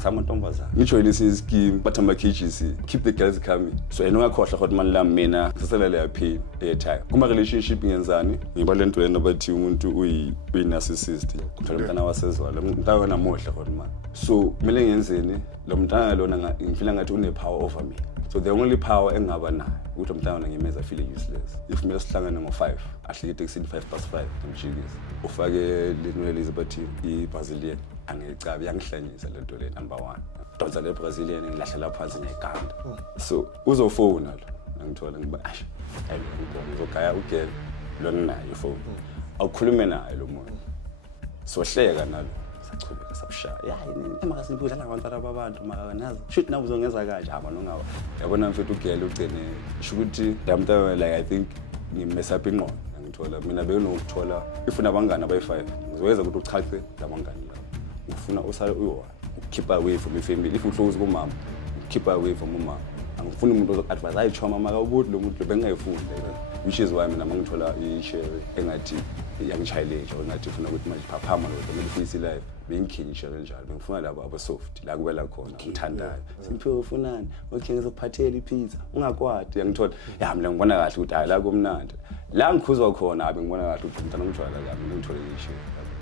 ngisamantombazana ngijoyine ischeme bathi ama-KGC keep the girls coming so yena ungakhohlwa ukuthi manje lami mina ngisaselela yaphi airtime kuma relationship ngenzani ngiba lento lena bathi umuntu uyi-narcissist uthola umntana wasezwala umntana namuhle kodwa manje so kumele ngenzeni lo mntana lona ngifila ngathi une-power over me so the only power engaba nayo ukuthi umntana ngimeza feel useless if mina sihlangana ngo-5 ahlike etekisini 5 past 5 ngimjikisa ufake lenwelezi bathi i-Brazilian angicabi yangihlanyisa lento le number 1 donsa le Brazilian ngilahla lapha phansi ngiyiganda so uzofona lo ngithola ngiba ash ngizogaya ugel lona nayo ifone awukhulume naye lo muntu so hleka nalo sachubeka sabushaya yini emakasibuza la abantu ababantu makanazi shoot nawe uzongenza kanje hamba nongawa yabona mfethu ugel ugcine shukuthi damntana like I think ngimess up ingqondo ngithola mina bekunokuthola ifuna abangani abayi5 ngizoweza ukuthi uchache labangani labo ufuna usale uyiwa keep away from your family if uhlose kumama keep away from umama angifuni umuntu ozoadvise ayichoma maka ubuthi lo muntu bengayifuni which is why mina mangithola i-share engathi yangichallenge engathi ufuna ukuthi manje phaphama lo kumele life bengikhinye ishare njalo ngifuna labo aba-soft la kubela khona ngithandayo simphiwe ufunani okay ngizokuphathela ipizza ungakwadi yangithola ya mina ngibona kahle ukuthi hayi la kumnandi la ngikhuzwa khona abe ngibona kahle ukuthi umntana ngijwayela kabi ngithole i-share